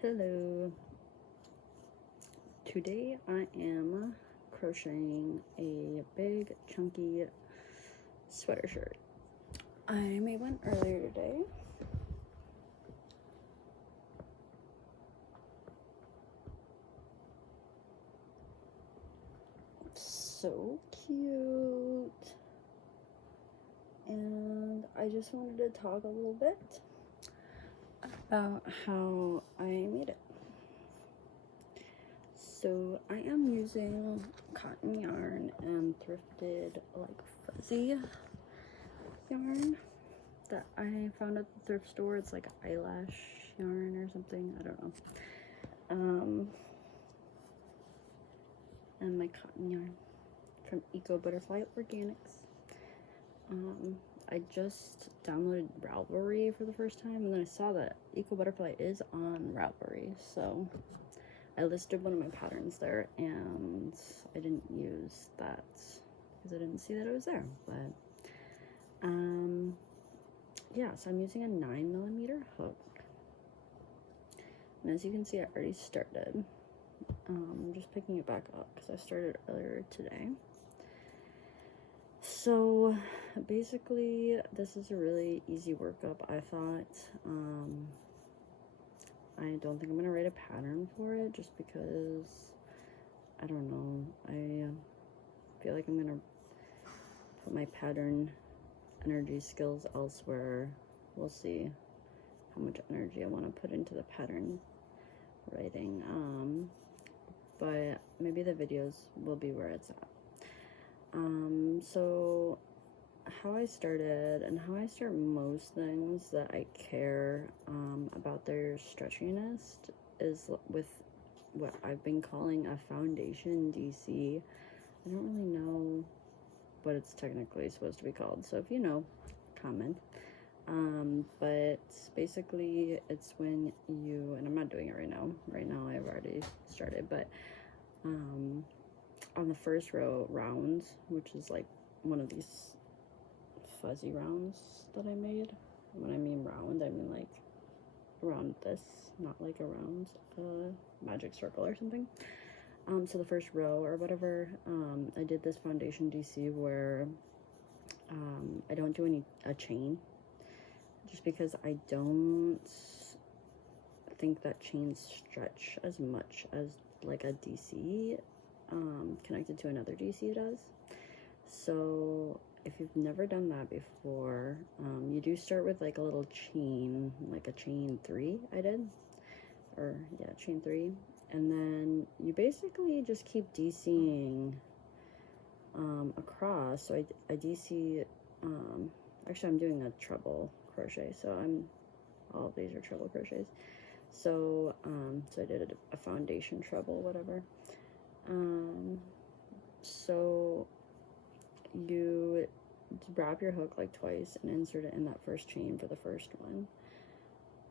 Hello. Today I am crocheting a big chunky sweater shirt. I made one earlier today. So cute. And I just wanted to talk a little bit about how I made it. So I am using cotton yarn and thrifted like fuzzy yarn that I found at the thrift store. It's like eyelash yarn or something, I don't know. And my cotton yarn from Eco Butterfly Organics. I just downloaded Ravelry for the first time, and then I saw that Eco Butterfly is on Ravelry, so I listed one of my patterns there, and I didn't use that because I didn't see that it was there. But yeah, so I'm using a 9mm hook, and as you can see, I already started. I'm just picking it back up because I started earlier today. So basically, this is a really easy workup, I thought. I don't think I'm gonna write a pattern for it just because, I don't know, I feel like I'm gonna put my pattern energy skills elsewhere. We'll see how much energy I want to put into the pattern writing. But maybe the videos will be where it's at. So how I started, and how I start most things that I care about their stretchiness, is with what I've been calling a foundation DC. I don't really know what it's technically supposed to be called, so if you know, comment. But basically it's when you, and I'm not doing it right now, I've already started, but on the first row rounds, which is like one of these fuzzy rounds that I made. When I mean round, I mean like around this, not like a round magic circle or something. So the first row or whatever, I did this foundation DC where I don't do a chain, just because I don't think that chains stretch as much as like a DC connected to another DC does. So if you've never done that before, you do start with like a little chain, like a chain 3 I did, or yeah, chain 3, and then you basically just keep DCing across. So I DC, actually I'm doing a treble crochet, so all of these are treble crochets. So so I did a foundation treble, whatever. So you wrap your hook like twice and insert it in that first chain for the first one,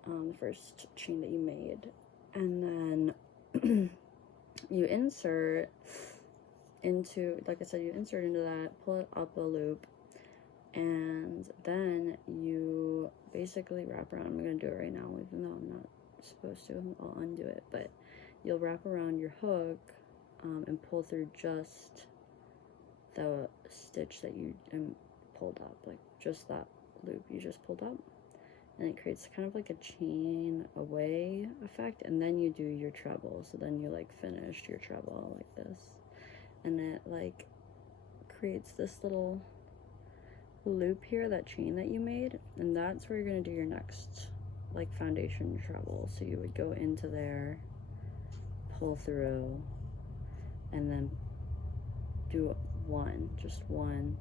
the first chain that you made, and then you insert into, like I said, you insert into that, pull it up a loop, and then you basically wrap around. I'm gonna do it right now, even though I'm not supposed to. I'll undo it, but you'll wrap around your hook and pull through just the stitch that you pulled up, like just that loop you just pulled up, and it creates kind of like a chain away effect, and then you do your treble. So then you like finished your treble like this, and it like creates this little loop here, that chain that you made, and that's where you're going to do your next like foundation treble. So you would go into there, pull through, and then do just one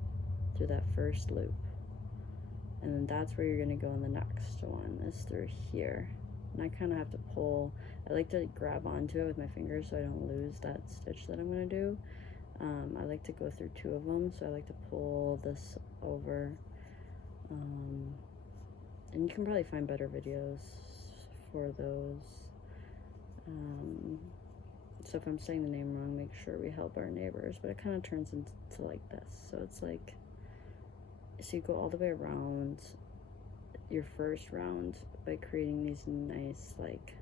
through that first loop, and then that's where you're going to go in the next one, is through here. And I kind of have to pull, I like to grab onto it with my fingers so I don't lose that stitch that I'm going to do. I like to go through 2 of them, so I like to pull this over, and you can probably find better videos for those. So if I'm saying the name wrong, make sure we help our neighbors. But it kind of turns into like this. So it's like, so you go all the way around your first round by creating these nice like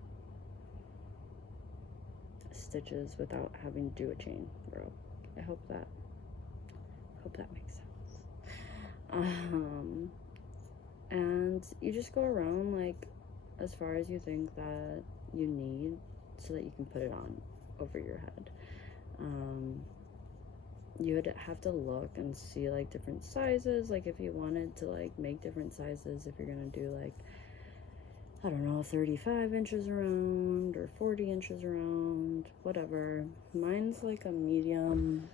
stitches without having to do a chain row. I hope that makes sense. And you just go around like as far as you think that you need so that you can put it on over your head. You would have to look and see like different sizes, like if you wanted to like make different sizes, if you're gonna do like, I don't know, 35 inches around or 40 inches around, whatever. Mine's like a medium,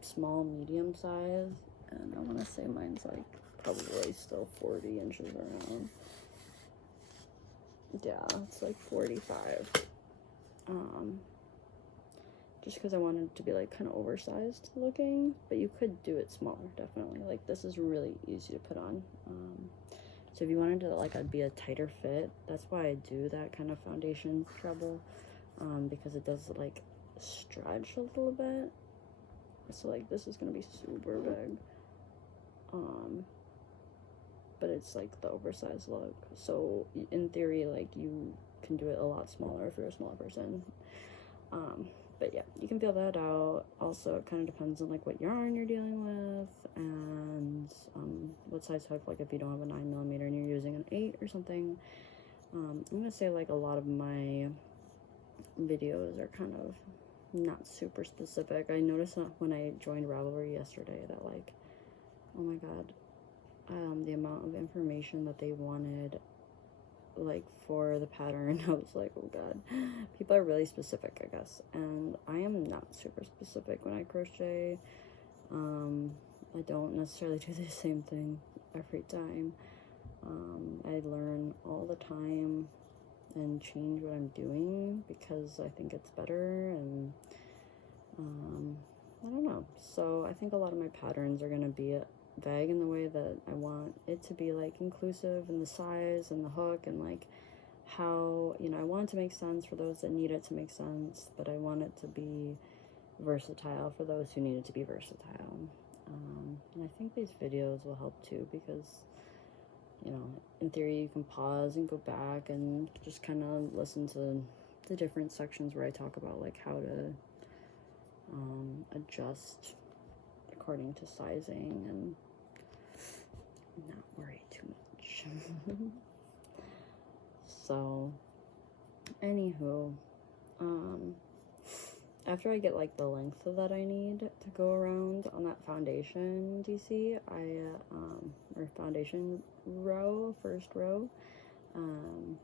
small medium size, and I want to say mine's like probably still 40 inches around. Yeah, it's like 45. Just because I wanted it to be like kind of oversized looking, but you could do it smaller, definitely. Like this is really easy to put on. So if you wanted to like be a tighter fit, that's why I do that kind of foundation treble, because it does like stretch a little bit. So like this is gonna be super big, but it's like the oversized look. So in theory, like you can do it a lot smaller if you're a small person. But yeah, you can feel that out. Also, it kind of depends on like what yarn you're dealing with and what size hook. Like if you don't have a 9mm and you're using an 8 or something. I'm gonna say like a lot of my videos are kind of not super specific. I noticed that when I joined Ravelry yesterday that like, oh my god, the amount of information that they wanted like for the pattern, I was like, oh god, people are really specific, I guess, and I am not super specific when I crochet. I don't necessarily do the same thing every time. I learn all the time and change what I'm doing because I think it's better, and I don't know. So I think a lot of my patterns are gonna be vague in the way that I want it to be like inclusive in the size and the hook and like how, you know, I want it to make sense for those that need it to make sense, but I want it to be versatile for those who need it to be versatile. And I think these videos will help too because, you know, in theory you can pause and go back and just kind of listen to the different sections where I talk about like how to adjust according to sizing and not worry too much. So anywho, after I get like the length that I need to go around on that foundation DC, or foundation row, first row,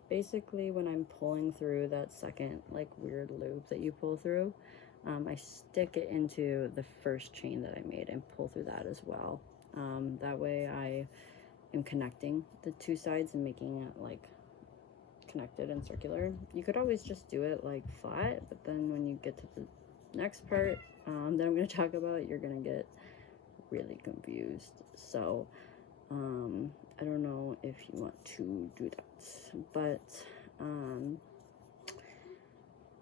basically when I'm pulling through that second like weird loop that you pull through, I stick it into the first chain that I made and pull through that as well. That way I am connecting the two sides and making it like connected and circular. You could always just do it like flat, but then when you get to the next part that I'm going to talk about, you're going to get really confused. So I don't know if you want to do that, but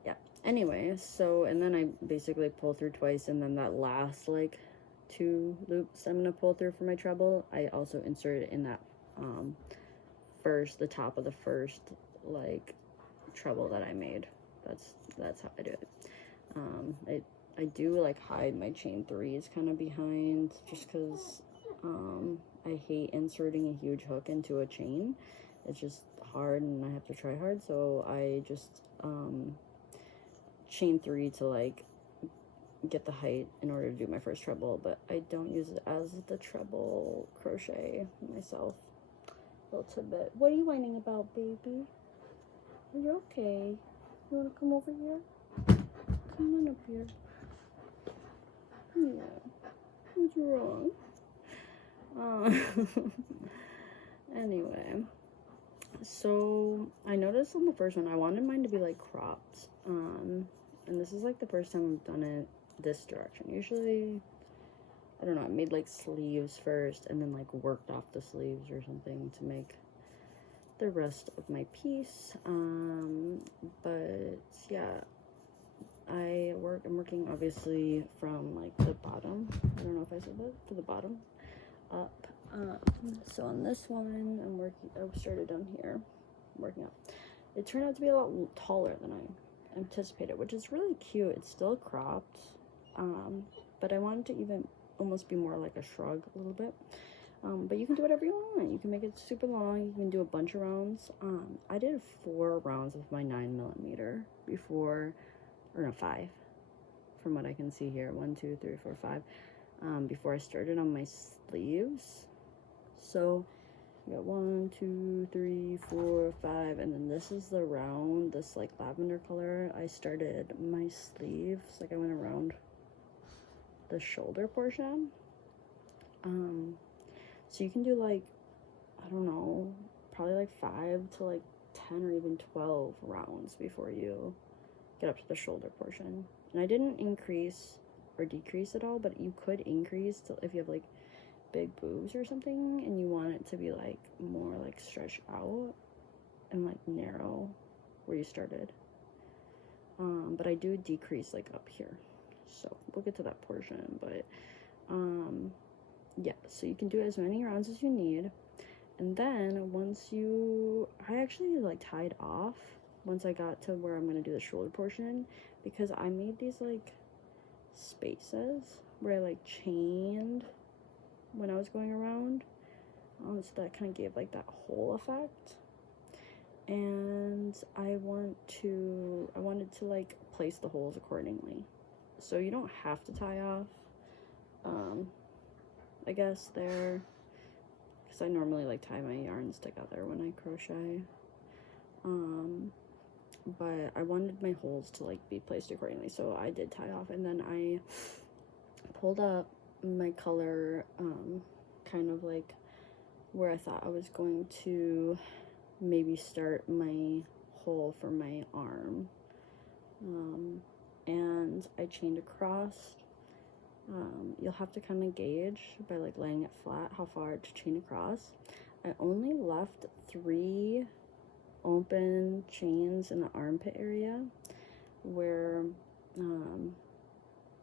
yeah, anyway, so and then I basically pull through twice, and then that last like 2 loops I'm gonna pull through for my treble, I also insert it in that the top of the first like treble that I made. That's how I do it. I do like hide my chain 3s kind of behind, just because I hate inserting a huge hook into a chain. It's just hard and I have to try hard, so I just chain 3 to like get the height in order to do my first treble, but I don't use it as the treble crochet myself. Little tidbit. What are you whining about, baby? Are you okay? You want to come over here? Come on up here. Yeah. What's wrong? Anyway, so I noticed on the first one I wanted mine to be like cropped, and this is like the first time I've done it this direction. Usually, I don't know, I made like sleeves first and then like worked off the sleeves or something to make the rest of my piece. But yeah, I'm working obviously from like the bottom. I don't know if I said that, to the bottom up. So on this one I started down here, working up. It turned out to be a lot taller than I anticipated, which is really cute. It's still cropped, but I wanted to even almost be more like a shrug a little bit. But you can do whatever you want. You can make it super long. You can do a bunch of rounds. I did 4 rounds with my 9mm before, or no, 5, from what I can see here. 1, 2, 3, 4, 5. Before I started on my sleeves. So I got 1, 2, 3, 4, 5, and then this is the round, this like lavender color. I started my sleeves, like I went around the shoulder portion. So you can do like, I don't know, probably like 5 to like 10 or even 12 rounds before you get up to the shoulder portion. And I didn't increase or decrease at all, but you could increase to, if you have like big boobs or something and you want it to be like more like stretched out and like narrow where you started. But I do decrease like up here, so we'll get to that portion. But yeah, so you can do as many rounds as you need, and then once you, I actually like tied off once I got to where I'm gonna do the shoulder portion, because I made these like spaces where I like chained when I was going around, so that kind of gave like that hole effect. And I wanted to like place the holes accordingly, so you don't have to tie off, I guess there, because I normally like tie my yarns together when I crochet, but I wanted my holes to like be placed accordingly, so I did tie off. And then I pulled up my color, kind of like where I thought I was going to maybe start my hole for my arm, and I chained across. You'll have to kind of gauge by like laying it flat how far to chain across. I only left 3 open chains in the armpit area where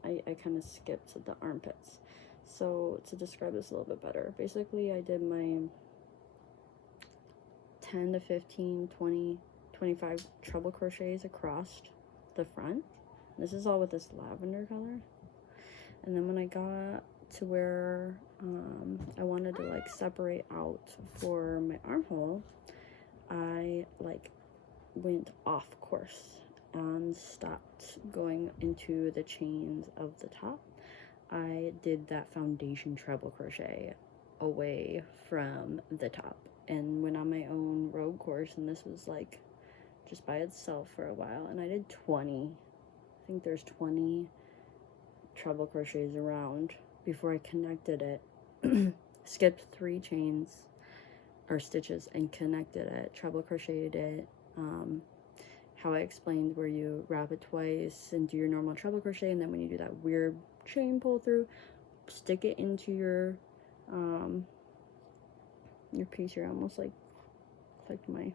I kind of skipped the armpits. So to describe this a little bit better, basically I did my 10 to 15, 20, 25 treble crochets across the front. This is all with this lavender color. And then when I got to where I wanted to like separate out for my armhole, I like went off course and stopped going into the chains of the top. I did that foundation treble crochet away from the top and went on my own rogue course, and this was like just by itself for a while, and I did 20, I think there's 20 treble crochets around before I connected it. Skipped 3 chains or stitches and connected it, treble crocheted it, how I explained, where you wrap it twice and do your normal treble crochet, and then when you do that weird chain pull through, stick it into your piece. You're almost like clicked my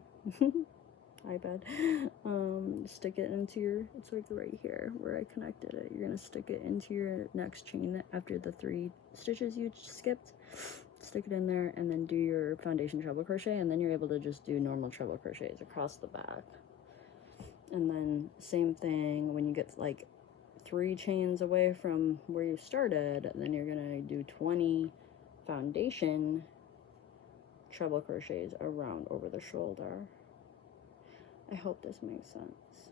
iPad. Stick it into your, it's like right here where I connected it. You're gonna stick it into your next chain after the 3 stitches you skipped. Stick it in there and then do your foundation treble crochet, and then you're able to just do normal treble crochets across the back. And then same thing when you get like 3 chains away from where you started, then you're gonna do 20 foundation treble crochets around over the shoulder. I hope this makes sense.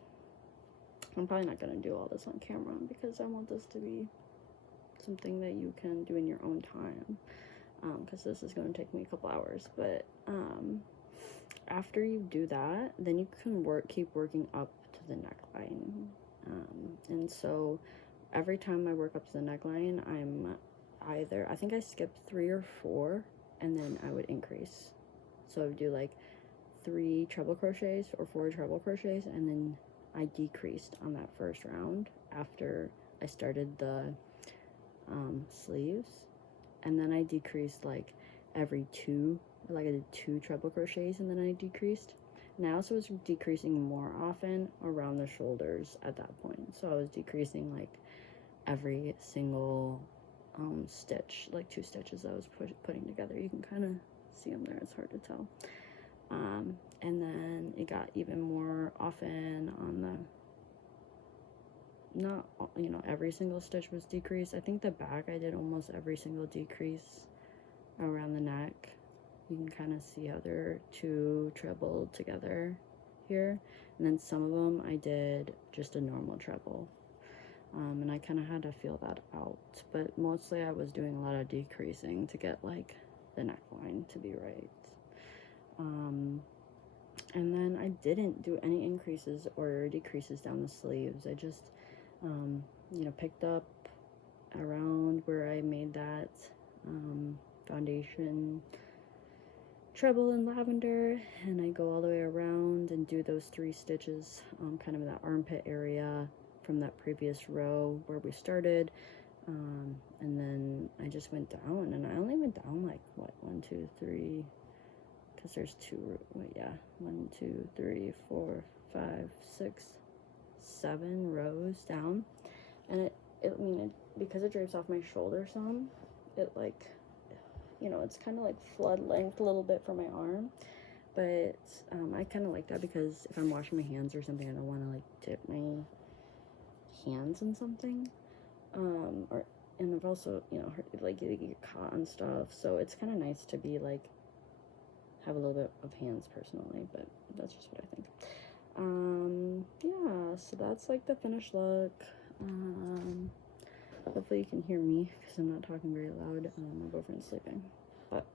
I'm probably not gonna do all this on camera because I want this to be something that you can do in your own time, because this is going to take me a couple hours. But after you do that, then you can keep working up to the neckline, and so every time I work up to the neckline, I think I skipped 3 or 4, and then I would increase. So I would do like 3 treble crochets or 4 treble crochets, and then I decreased on that first round after I started the sleeves, and then I decreased like every 2, like I did 2 treble crochets and then I decreased. And I also was decreasing more often around the shoulders at that point, so I was decreasing like every single stitch, like 2 stitches I was putting together. You can kind of see them there, it's hard to tell. And then it got even more often on not, you know, every single stitch was decreased. I think the back I did almost every single decrease around the neck. You can kind of see how they're two trebled together here, and then some of them I did just a normal treble, and I kind of had to feel that out, but mostly I was doing a lot of decreasing to get like the neckline to be right. And then I didn't do any increases or decreases down the sleeves. I just you know, picked up around where I made that foundation treble in lavender, and I go all the way around and do those 3 stitches kind of in that armpit area from that previous row where we started, and then I just went down, and I only went down like what, 1, 2, 3, because there's 2, wait, yeah, 1, 2, 3, 4, 5, 6, 7 rows down, and I mean, because it drapes off my shoulder some, it like, you know, it's kind of like flood length a little bit for my arm, but I kind of like that because if I'm washing my hands or something, I don't want to like dip my hands in something, and I've also, you know, like you get caught on stuff, so it's kind of nice to be like have a little bit of hands personally, but that's just what I think. Yeah, so that's like the finished look. Hopefully you can hear me because I'm not talking very loud. My boyfriend's sleeping, but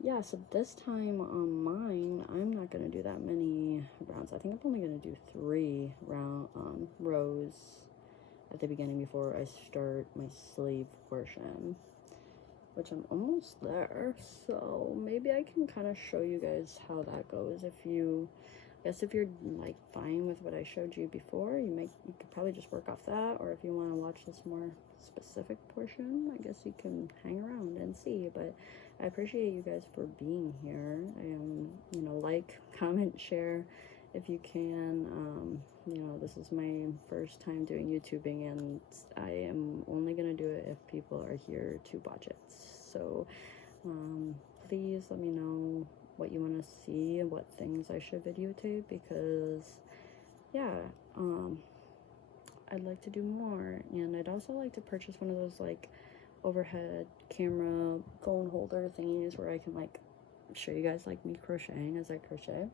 yeah, so this time on mine, I'm not gonna do that many rounds. I think I'm only gonna do 3 rows at the beginning before I start my sleeve portion, which I'm almost there, so maybe I can kind of show you guys how that goes. If you, I guess if you're like fine with what I showed you before, you could probably just work off that, or if you want to watch this more specific portion, I guess you can hang around and see. But I appreciate you guys for being here. You know, like, comment, share if you can. You know, this is my first time doing YouTubing, and I am only gonna do it if people are here to watch it. So please let me know what you want to see and what things I should videotape, because yeah, I'd like to do more, and I'd also like to purchase one of those like overhead camera phone holder thingies where I can like show you guys like me crocheting as I crochet.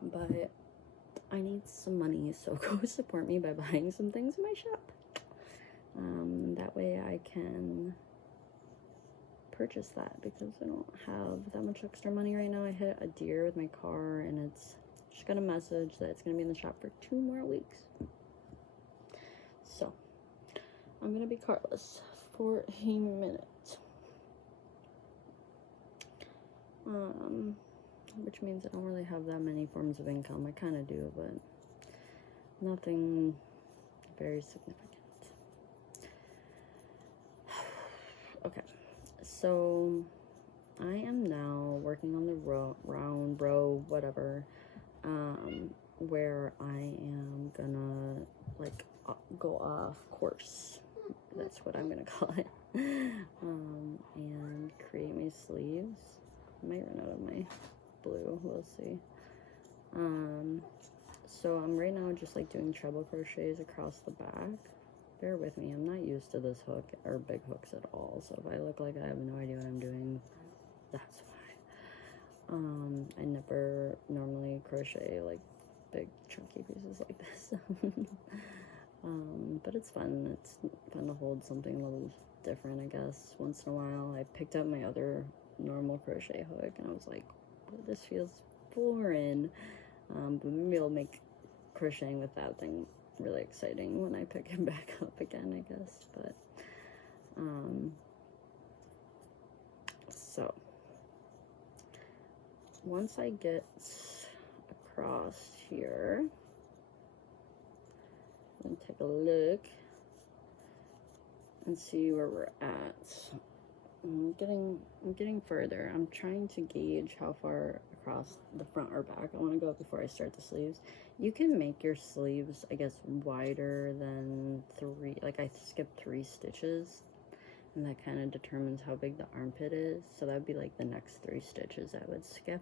But I need some money, so go support me by buying some things in my shop. That way I can purchase that, because I don't have that much extra money right now. I hit a deer with my car, and it's just got a message that it's gonna be in the shop for 2 more weeks. So I'm gonna be carless for a minute. Which means I don't really have that many forms of income. I kind of do, but nothing very significant. Okay, so I am now working on the round row, whatever, where I am gonna like go off course. That's what I'm gonna call it. And create my sleeves. I might run out of my blue, we'll see. So I'm right now just like doing treble crochets across the back. Bear with me, I'm not used to this hook or big hooks at all, so if I look like I have no idea what I'm doing, that's why. I never normally crochet like big chunky pieces like this. But it's fun. It's fun to hold something a little different, I guess, once in a while. I picked up my other normal crochet hook, and I was like, oh, this feels foreign. But maybe I'll make crocheting with that thing really exciting when I pick it back up again, I guess. But so once I get across here, and take a look and see where we're at. I'm getting further. I'm trying to gauge how far across the front or back I want to go before I start the sleeves. You can make your sleeves, I guess, wider than 3, like I skipped 3 stitches, and that kind of determines how big the armpit is. So that would be like the next 3 stitches I would skip.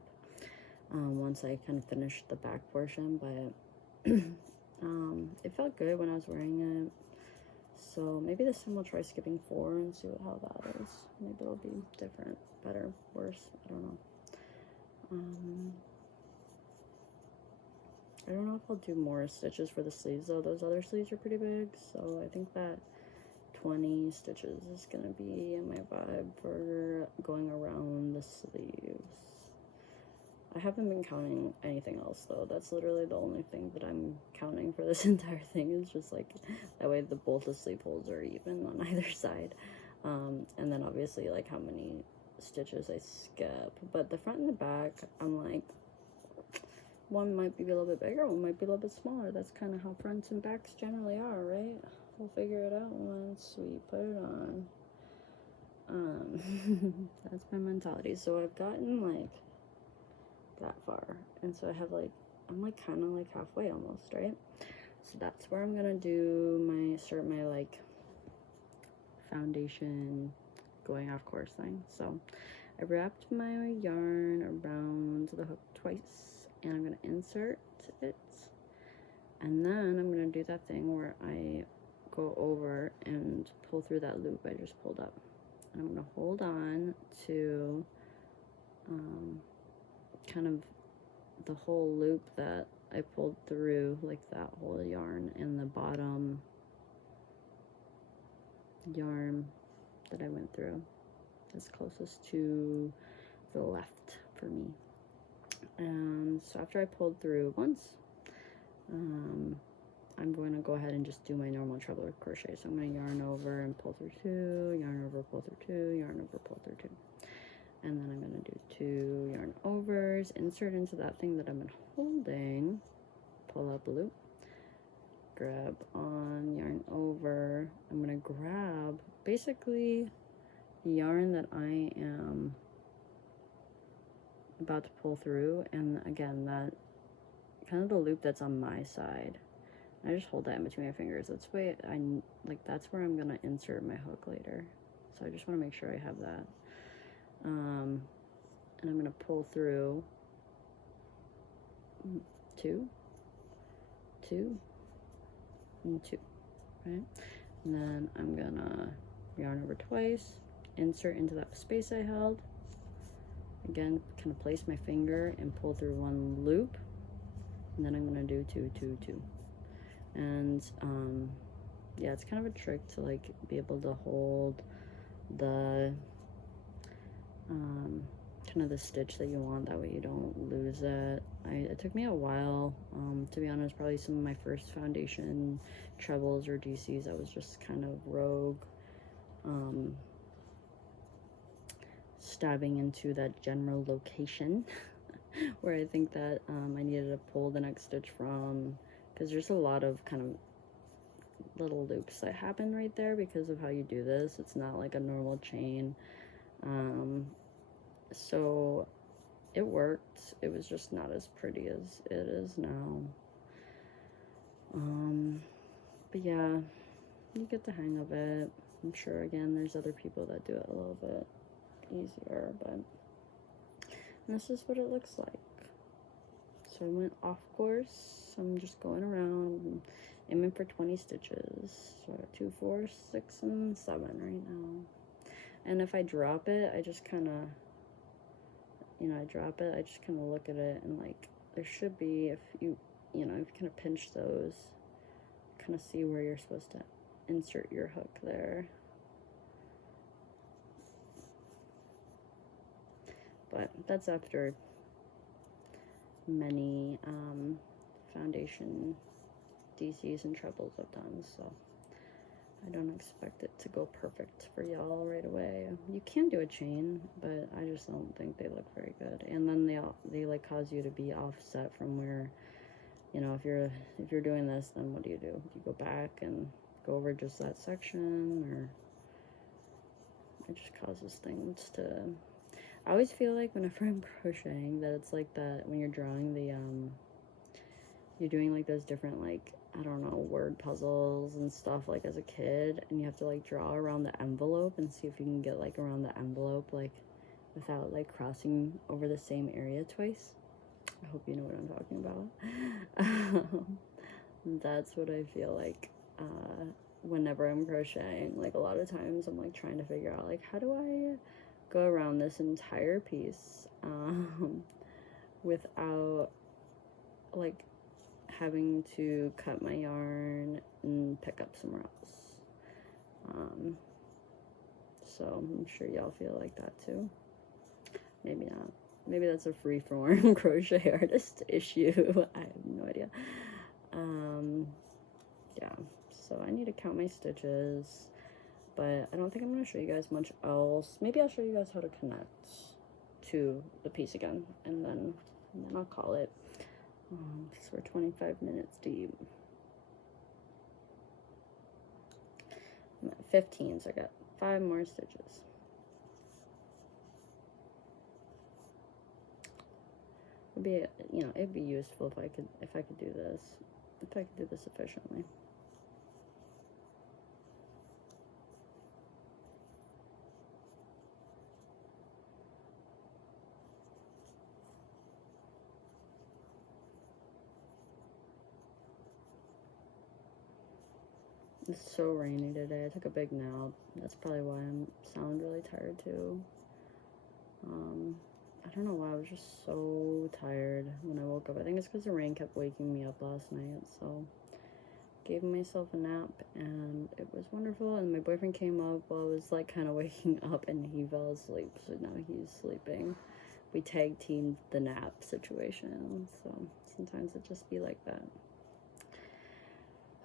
once I kind of finished the back portion, but it felt good when I was wearing it. So maybe this time we'll try skipping 4 and see how that is. Maybe it'll be different, better, worse, I don't know. I don't know if I'll do more stitches for the sleeves though. Those other sleeves are pretty big, so I think that 20 stitches is gonna be in my vibe for going around the sleeves. I haven't been counting anything else though. That's literally the only thing that I'm counting for this entire thing, is just like that way both the sleeve holes are even on either side. And then obviously like how many stitches I skip. But the front and the back, I'm like, one might be a little bit bigger, one might be a little bit smaller. That's kind of how fronts and backs generally are, right? We'll figure it out once we put it on. That's my mentality. So I've gotten like that far, and so I have like, I'm like kind of like halfway almost, right? So that's where I'm gonna do start my like foundation going off course thing. So I wrapped my yarn around the hook twice, and I'm gonna insert it, and then I'm gonna do that thing where I go over and pull through that loop I just pulled up, and I'm gonna hold on to kind of the whole loop that I pulled through, like that whole yarn, and the bottom yarn that I went through is closest to the left for me. And so after I pulled through once, I'm going to go ahead and just do my normal treble crochet. So I'm going to yarn over and pull through 2, yarn over, pull through 2, yarn over, pull through 2. And then I'm going to do 2 yarn overs, insert into that thing that I've been holding, pull up a loop, grab on, yarn over. I'm going to grab basically the yarn that I am about to pull through, and again, that kind of the loop that's on my side. I just hold that in between my fingers. That's why that's where I'm gonna insert my hook later. So I just want to make sure I have that. And I'm gonna pull through 2, 2, and 2, right? And then I'm gonna yarn over twice, insert into that space I held. Again, kind of place my finger and pull through 1 loop, and then I'm gonna do 2, 2, 2. And yeah, it's kind of a trick to like be able to hold the kind of the stitch that you want, that way you don't lose it. It took me a while, to be honest. Probably some of my first foundation trebles or DCs, I was just kind of rogue, stabbing into that general location where I think that I needed to pull the next stitch from, because there's a lot of kind of little loops that happen right there because of how you do this. It's not like a normal chain. So it worked. It was just not as pretty as it is now. But yeah, you get the hang of it. I'm sure, again, there's other people that do it a little bit easier, but this is what it looks like. So I went off course. I'm just going around, aiming for 20 stitches. So I got 2, 4, 6, and 7 right now. And if I drop it, I just kind of, I drop it, I just kind of look at it, and like there should be, if you kind of pinch those, kind of see where you're supposed to insert your hook there. But that's after many foundation DCs and trebles I've done, so I don't expect it to go perfect for y'all right away. You can do a chain, but I just don't think they look very good. And then they like cause you to be offset from where, if you're doing this, then what do? You go back and go over just that section, or it just causes things to, I always feel like whenever I'm crocheting that it's like that when you're drawing the you're doing like those different, like, I don't know, word puzzles and stuff like as a kid, and you have to like draw around the envelope and see if you can get like around the envelope like without like crossing over the same area twice. I hope you know what I'm talking about. That's what I feel like whenever I'm crocheting. Like, a lot of times I'm like trying to figure out like, how do I go around this entire piece without like having to cut my yarn and pick up somewhere else. So I'm sure y'all feel like that too. Maybe not. Maybe that's a free-form crochet artist issue. I have no idea. Yeah, so I need to count my stitches, but I don't think I'm going to show you guys much else. Maybe I'll show you guys how to connect to the piece again, and then I'll call it, because we're 25 minutes deep. I'm at 15, so I got 5 more stitches. It'd be, you know, it'd be useful if I could do this efficiently. It's so rainy today. I took a big nap. That's probably why I sound really tired too. I don't know why, I was just so tired when I woke up. I think it's because the rain kept waking me up last night, so gave myself a nap and it was wonderful. And my boyfriend came up while I was like kind of waking up and he fell asleep, so now he's sleeping. We tag teamed the nap situation, so sometimes it just be like that.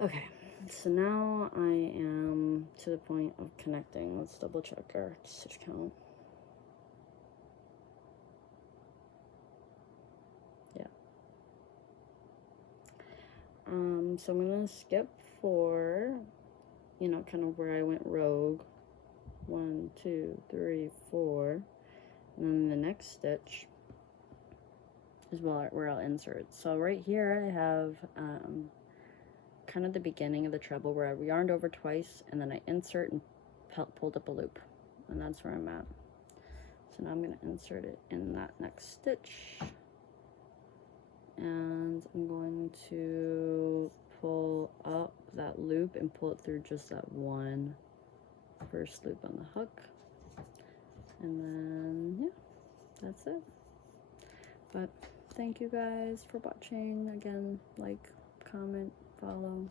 Okay, so now I am to the point of connecting. Let's double check our stitch count. Yeah. So I'm gonna skip 4, you know, kind of where I went rogue. 1, 2, 3, 4, and then the next stitch is where I'll insert. So right here I have kind of the beginning of the treble where I yarned over twice and then I insert and pulled up a loop, and that's where I'm at. So now I'm going to insert it in that next stitch, and I'm going to pull up that loop and pull it through just that one first loop on the hook, and then yeah, that's it. But thank you guys for watching. Again, like, comment, follow.